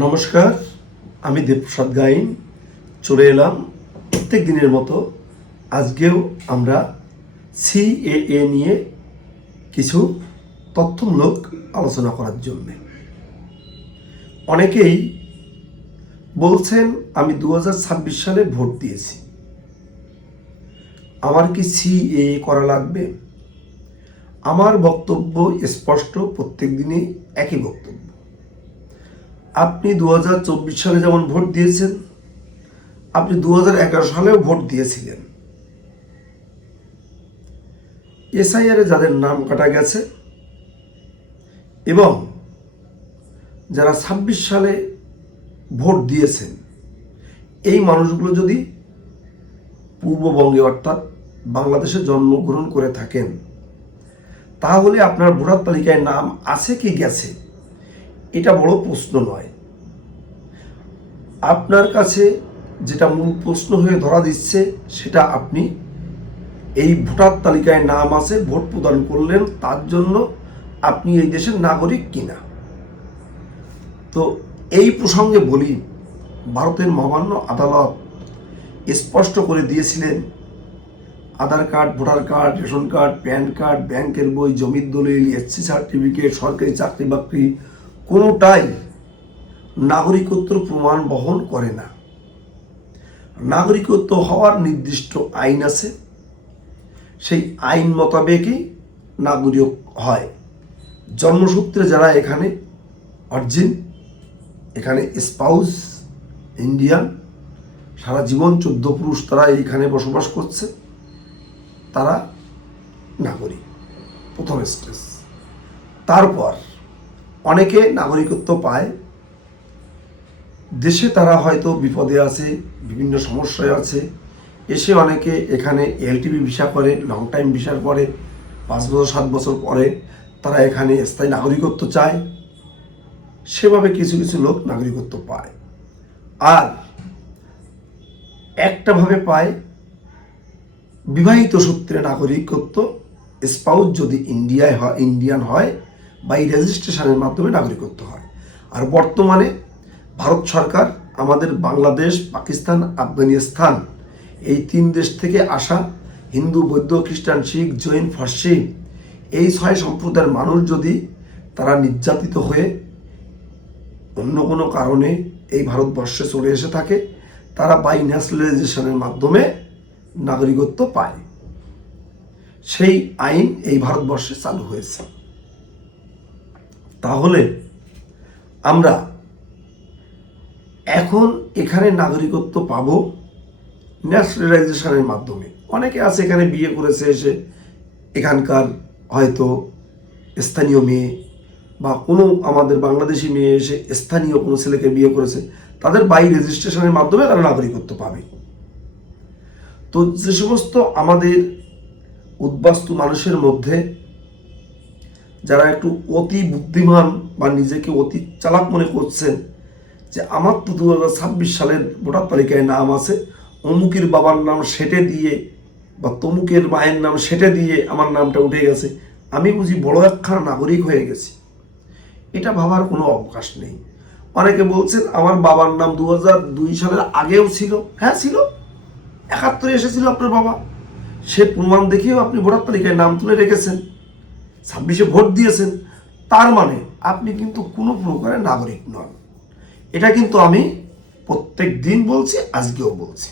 নমস্কার, আমি দেবপ্রসাদ গাইন চলে এলাম প্রত্যেক দিনের মতো। আজকেও আমরা সিএএ নিয়ে কিছু তথ্যমূলক আলোচনা করার জন্য। অনেকেই বলছেন আমি 2026 সালে ভোট দিয়েছি, আমার কি সিএএ করা লাগবে? আমার বক্তব্য স্পষ্ট, প্রত্যেক দিনই একই বক্তব্য। আপনি 2024 সালে যেমন ভোট দিয়েছেন, আপনি 2011 সালেও ভোট দিয়েছিলেন। এসআইআরে যাদের নাম কাটা গেছে এবং যারা 26 সালে ভোট দিয়েছেন, এই মানুষগুলো যদি পূর্ববঙ্গে অর্থাৎ বাংলাদেশে জন্মগ্রহণ করে থাকেন, তাহলে আপনার ভোটার তালিকায় নাম আছে কি গেছে এটা বড় প্রশ্ন নয়। আপনার কাছে যেটা মূল প্রশ্ন হয়ে ধরা দিচ্ছে সেটা আপনি এই ভোটার তালিকায় নাম আছে, ভোট প্রদান করলেন, তার জন্য আপনি এই দেশের নাগরিক কিনা। তো এই প্রসঙ্গে বলি, ভারতের মহামান্য আদালত স্পষ্ট করে দিয়েছিলেন Aadhaar card, voter card, ration card, PAN card, ব্যাংকের বই, জমির দলিল, এসসি সার্টিফিকেট, সরকারি চাকরি বাকরি কোনোটাই নাগরিকত্ব প্রমাণ বহন করে না। নাগরিকত্ব হওয়ার নির্দিষ্ট আইন আছে, সেই আইন মোতাবেকই নাগরিক হয়। জন্মসূত্রে যারা এখানে অরিজিন, এখানে স্পাউস ইন্ডিয়ান, সারা জীবন 14 পুরুষ তারা এইখানে বসবাস করছে, তারা নাগরিক, প্রথম স্টেজ। তারপর অনেকে নাগরিকত্ব পায়, দেশে তারা হয়তো বিপদে আছে, বিভিন্ন সমস্যায় আছে, এসে অনেকে এখানে এলটিভি ভিসা করে, লং টাইম ভিসার পরে 5 বছর 7 বছর পরে তারা এখানে স্থায়ী নাগরিকত্ব চায়। সেভাবে কিছু কিছু লোক নাগরিকত্ব পায়। আর একটাভাবে পায় বিবাহিত সূত্রে নাগরিকত্ব, স্পাউস যদি ইন্ডিয়ান হয় বা এই রেজিস্ট্রেশনের মাধ্যমে নাগরিকত্ব হয়। আর বর্তমানে ভারত সরকার আমাদের বাংলাদেশ, পাকিস্তান, আফগানিস্তান এই 3 দেশ থেকে আসা হিন্দু, বৌদ্ধ, খ্রিস্টান, শিখ, জৈন, ফার্সি এই 6 সম্প্রদায়ের মানুষ যদি তারা নির্যাতিত হয়ে অন্য কোনো কারণে এই ভারতবর্ষে চলে এসে থাকে, তারা বাই ন্যাশনালাইজেশনের মাধ্যমে নাগরিকত্ব পায়। সেই আইন এই ভারতবর্ষে চালু হয়েছে। তাহলে আমরা এখন এখানে নাগরিকত্ব পাবো ন্যাশনালাইজেশনের মাধ্যমে। অনেকে আছে এখানে বিয়ে করেছে, এসে এখানকার হয়তো স্থানীয় মেয়ে বা কোনো আমাদের বাংলাদেশি মেয়ে এসে স্থানীয় কোনো ছেলেকে বিয়ে করেছে, তাদের বাই রেজিস্ট্রেশনের মাধ্যমে তারা নাগরিকত্ব পাবে। তো যে সমস্ত আমাদের উদ্বাস্তু মানুষের মধ্যে যারা একটু অতি বুদ্ধিমান বা নিজেকে অতি চালাক মনে করছেন যে আমার তো 2026 সালের ভোটার তালিকায় নাম আছে, অমুকের বাবার নাম সেটে দিয়ে বা তমুকের মায়ের নাম সেটে দিয়ে আমার নামটা উঠে গেছে, আমি বুঝি বড় একখানা নাগরিক হয়ে গেছি, এটা ভাবার কোনো অবকাশ নেই। অনেকে বলছেন আমার বাবার নাম 2002 সালের আগেও ছিল। হ্যাঁ ছিল, 71 এসেছিল আপনার বাবা, সে প্রমাণ দেখিয়েও আপনি ভোটার তালিকায় নাম তুলে রেখেছেন, 26-এ ভোট দিয়েছেন, তার মানে আপনি কিন্তু কোনো প্রকারের নাগরিক নন। এটা কিন্তু আমি প্রত্যেক দিন বলছি, আজকেও বলছি।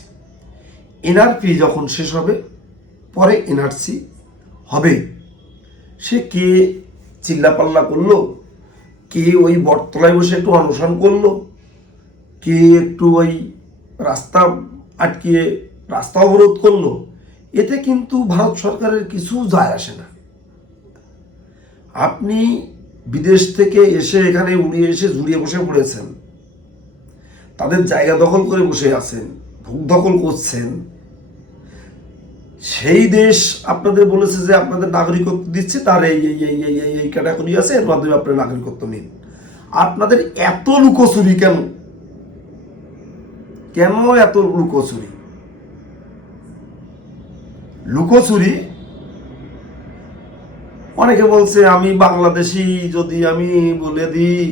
এনআরপি যখন শেষ হবে, পরে এনআরসি হবে। সে কে চিল্লাপাল্লা করলো, কে ওই বটতলায় বসে একটু অনশন করলো, কে একটু ওই রাস্তা আটকিয়ে রাস্তা অবরোধ করলো, এতে কিন্তু ভারত সরকারের কিছু যায় আসে না। আপনি বিদেশ থেকে এসে এখানে উড়িয়ে এসে জুড়িয়ে বসে পড়েছেন, তাদের জায়গা দখল করে বসে আছেন, ভোগ দখল করছেন। সেই দেশ আপনাদের বলেছে যে আপনাদের নাগরিকত্ব দিচ্ছে, তার এই এই এই এই এই ক্যাটাগরি আছে, এর মাধ্যমে আপনার নাগরিকত্ব নিন। আপনাদের এত লুকোচুরি কেন? কেন এত লুকোচুরি? লুকোচুরি অনেকে বলছে আমি বাংলাদেশি, যদি আমি বলে দিই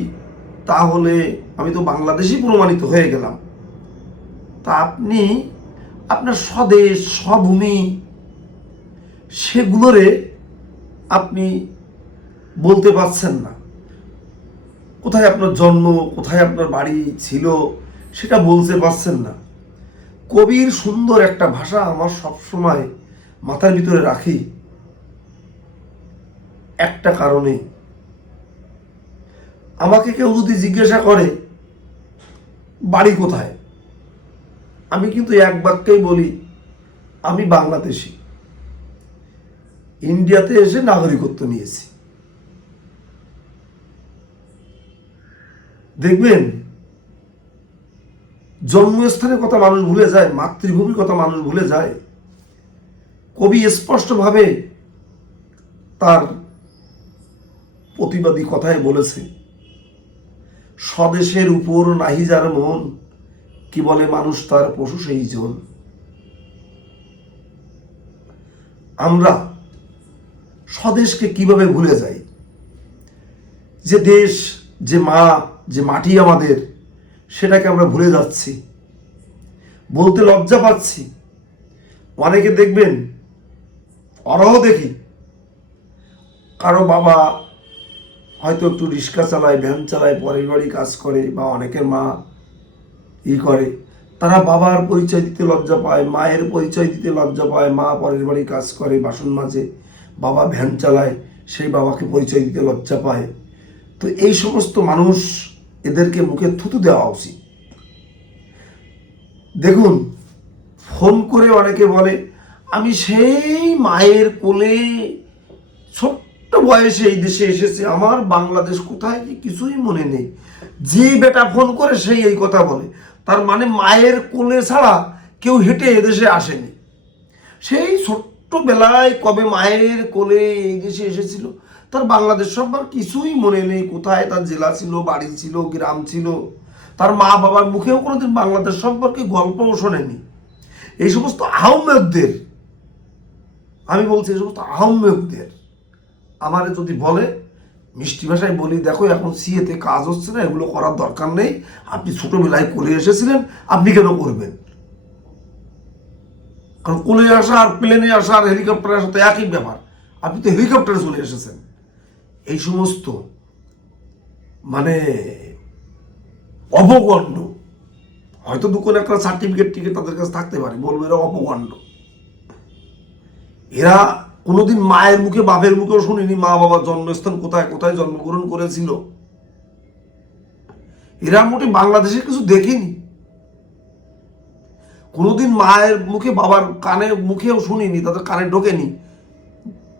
তাহলে আমি তো বাংলাদেশি প্রমাণিত হয়ে গেলাম। তা আপনি আপনার স্বদেশ স্বভূমি সেগুলোরে আপনি বলতে পারছেন না। কোথায় আপনার জন্ম, কোথায় আপনার বাড়ি ছিল, সেটা বলতে পারছেন না। কবির সুন্দর একটা ভাষা আমার সবসময় মাথার ভিতরে রাখি একটা কারণে। আমাকে কেউ যদি জিজ্ঞাসা করে বাড়ি কোথায়, আমি কিন্তু এক বাক্যেই বলি আমি বাংলাদেশি, ইন্ডিয়াতে এসে নাগরিকত্ব নিয়েছি। দেখবেন জন্মস্থানের কথা মানুষ ভুলে যায়, মাতৃভূমির কথা মানুষ ভুলে যায়। কবি স্পষ্টভাবে তার প্রতিবাদী কথায় বলেছে, স্বদেশের উপর নাহি যার মন, কি বলে মানুষ তার পশু সেই জন। আমরা স্বদেশকে কিভাবে ভুলে যাই? যে দেশ, যে মা, যে মাটি আমাদের, সেটাকে আমরা ভুলে যাচ্ছি, বলতে লজ্জা পাচ্ছি। অনেকে দেখবেন, অরাও দেখি, কারো বাবা হয়তো একটু রিক্সা চালায়, ভ্যান চালায়, পরের বাড়ি কাজ করে, বা অনেকের মা করে, তারা বাবার পরিচয় দিতে লজ্জা পায়, মায়ের পরিচয় দিতে লজ্জা পায়। মা পরের বাড়ি কাজ করে, বাসন মাজে, বাবা ভ্যান চালায়, সেই বাবাকে পরিচয় দিতে লজ্জা পায়। তো এই সমস্ত মানুষ, এদেরকে মুখে থুতু দেওয়া উচিত। দেখুন, ফোন করে অনেকে বলে আমি সেই মায়ের কোলে ছোট্ট বয়সে এই দেশে এসেছি, আমার বাংলাদেশ কোথায় কি কিছুই মনে নেই। যে বেটা ফোন করে সেই এই কথা বলে, তার মানে মায়ের কোলে ছাড়া কেউ হেঁটে এদেশে আসেনি। সেই ছোট্টবেলায় কবে মায়ের কোলে এই দেশে এসেছিল, তার বাংলাদেশ সম্পর্কে কিছুই মনে নেই। কোথায় তার জেলা ছিল, বাড়ি ছিল, গ্রাম ছিল, তার মা বাবার মুখেও কোনোদিন বাংলাদেশ সম্পর্কে গল্পও শোনেনি। এই সমস্ত আহমেদদের আমি বলছি, এই সমস্ত আহমেদদের আমার যদি বলে, মিষ্টি ভাষায় বলি, দেখো এখন সিএতে কাজ হচ্ছে না, এগুলো করার দরকার নেই, আপনি ছোটবেলায় করে এসেছিলেন, আপনি কেন করবেন? কারণ কোলে আসা আর প্লেনে আসা আর হেলিকপ্টারে আসা তো একই ব্যাপার, আপনি তো হেলিকপ্টারে চলে এসেছেন। এই সমস্ত মানে অপকণ্ড, হয়তো দুকোন একটা সার্টিফিকেট টিকে তাদের কাছে থাকতে পারে, বলবো এরা অপকণ্ড। এরা কোনোদিন মায়ের মুখে, বাপের মুখেও শুনিনি মা বাবার জন্মস্থান কোথায়, কোথায় জন্মগ্রহণ করেছিল। এরা মোটে বাংলাদেশের কিছু দেখেনি। কোনোদিন মায়ের মুখে, বাবার কানে মুখেও শুনিনি, তাদের কানে ঢোকেনি।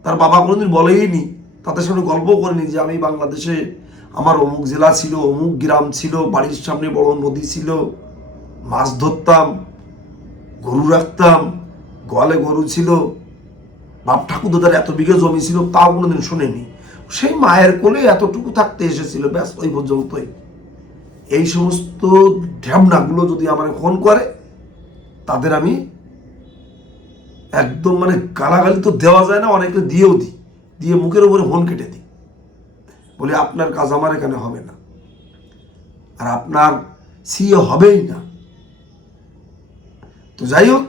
তার বাবা কোনোদিন বলেইনি, তাদের সাথে গল্পও করেনি যে আমি বাংলাদেশে, আমার অমুক জেলা ছিল, অমুক গ্রাম ছিল, বাড়ির সামনে বড় নদী ছিল, মাছ ধরতাম, গরু রাখতাম, গোয়ালে গরু ছিল, বাপ ঠাকুরদাদার এত বিঘে জমি ছিল, তাও কোনোদিন শোনেনি। সেই মায়ের কোলে এতটুকু থাকতে এসেছিল, ব্যাস ওই পর্যন্তই। এই সমস্ত ঢ্যাবনাগুলো যদি আমার ফোন করে, তাদের আমি একদম মানে গালাগালি তো দেওয়া যায় না, অনেকে দিয়েও দিই, দিয়ে মুখের উপরে ফোন কেটে দিই, বলে আপনার কাজ আমার এখানে হবে না, আর আপনার সিএ হবেই না। তো যাই হোক,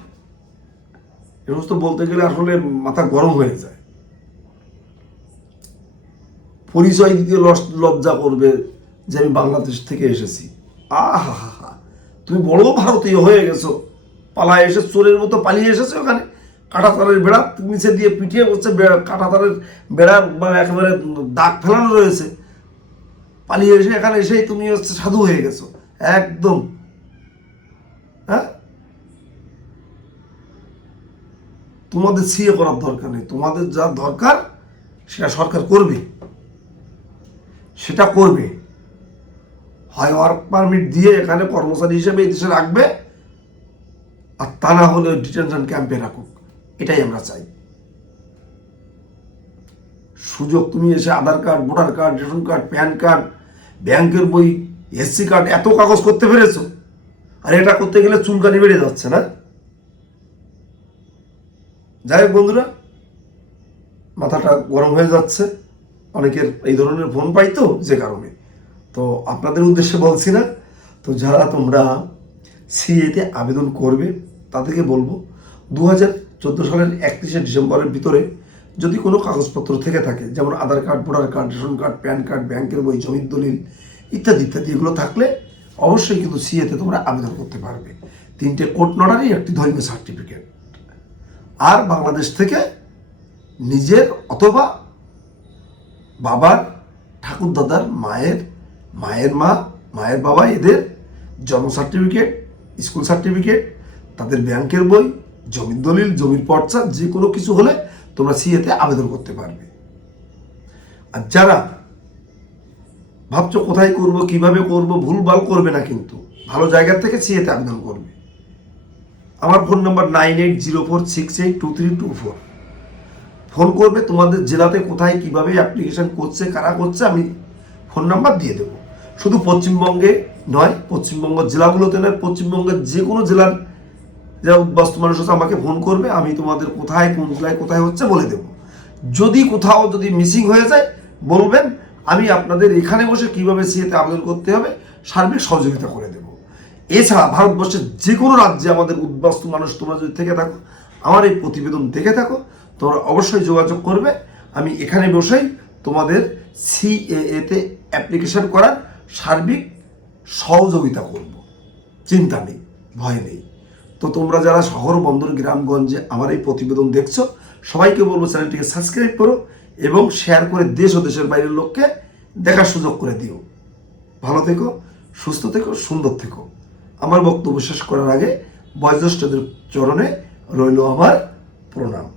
এ সমস্ত বলতে গেলে আসলে মাথা গরম হয়ে যায়। পরিচয় দিতে লজ্জা করবে যে আমি বাংলাদেশ থেকে এসেছি। আহা হা হা, তুমি বড় ভারতীয় হয়ে গেছো, পালায় এসে চোরের মতো পালিয়ে এসেছো। ওখানে কাঁটাতারের বেড়া নিচে দিয়ে পিটিয়ে করছে, কাঁটাতারের বেড়া মানে একেবারে দাগ ফেলানো রয়েছে, পালিয়ে এসে এখানে এসেই তুমি হচ্ছে সাধু হয়ে গেছো একদম। হ্যাঁ, তোমাদের সিএ করার দরকার নেই, তোমাদের যা দরকার সেটা সরকার করবে, সেটা করবে। হয় ওয়ার্ক পারমিট দিয়ে এখানে কর্মচারী হিসেবে এই দেশে রাখবে, আর তা না হলে ডিটেনশন ক্যাম্পে রাখুক, এটাই আমরা চাই। সুযোগ তুমি এসে Aadhaar card, voter card, ration card, PAN card, ব্যাংকের বই, এসসি কার্ড, এত কাগজ করতে পেরেছো, আর এটা করতে গেলে চুলকানি বেড়ে যাচ্ছে না? যাই হোক বন্ধুরা, মাথাটা গরম হয়ে যাচ্ছে, অনেকের এই ধরনের ফোন পাই তো, যে কারণে তো আপনাদের উদ্দেশ্যে বলছি না। তো যারা তোমরা সিএতে আবেদন করবে তাদেরকে বলবো 2014 সালের 31শে ডিসেম্বরের ভিতরে যদি কোনো কাগজপত্র থেকে থাকে, যেমন Aadhaar card, voter card, ration card, PAN card, ব্যাংকের বই, জমির দলিল ইত্যাদি ইত্যাদি, এগুলো থাকলে অবশ্যই কিন্তু সিএতে তোমরা আবেদন করতে পারবে। 3টে কোর্ট নটারি, একটি ধর্মীয় সার্টিফিকেট, আর বাংলাদেশ থেকে নিজের অথবা বাবার, ঠাকুরদাদার, মায়ের মা, মায়ের বাবা, এদের জন্ম সার্টিফিকেট, স্কুল সার্টিফিকেট, তাদের ব্যাংকের বই, জমির দলিল, জমির পর্চা, যে কোনো কিছু হলে তোমরা সিএতে আবেদন করতে পারবে। আর যারা ভাবছো কোথায় করব, কিভাবে করব, ভুলভাল করবে না, কিন্তু ভালো জায়গার থেকে সিএতে আবেদন করবে। আমার ফোন নাম্বার 9804682324। ফোন করবে, তোমাদের জেলাতে কোথায় কিভাবে অ্যাপ্লিকেশন করছে, কারা করছে, আমি ফোন নাম্বার দিয়ে দেবো। শুধু পশ্চিমবঙ্গে নয়, পশ্চিমবঙ্গ জেলাগুলোতে নয়, পশ্চিমবঙ্গের যে কোনো জেলার যারা উদ্বাস্তু মানুষ আছে আমাকে ফোন করবে, আমি তোমাদের কোথায়, কোন জেলায় কোথায় হচ্ছে বলে দেবো। যদি কোথাও যদি মিসিং হয়ে যায় বলবেন, আমি আপনাদের এখানে বসে কিভাবে সিএতে আবেদন করতে হবে সার্বিক সহযোগিতা করে দেব। এছাড়া ভারতবর্ষের যে কোনো রাজ্যে আমাদের উদ্বাস্তু মানুষ তোমরা যদি থেকে থাকো, আমার এই প্রতিবেদন দেখে থাকো, তোমরা অবশ্যই যোগাযোগ করবে। আমি এখানে বসেই তোমাদের সিএতে অ্যাপ্লিকেশন করার সার্বিক সহযোগিতা করব, চিন্তা নেই, ভয় নেই। তো তোমরা যারা শহর, বন্দর, গ্রামগঞ্জে আমার এই প্রতিবেদন দেখছো, সবাইকে বলবো চ্যানেলটিকে সাবস্ক্রাইব করো এবং শেয়ার করে দেশ ও দেশের বাইরের লোককে দেখার সুযোগ করে দিও। ভালো থেকো, সুস্থ থেকো, সুন্দর থেকো। আমার বক্তব্য শেষ করার আগে বয়োজ্যেষ্ঠদের চরণে রইল আমার প্রণাম।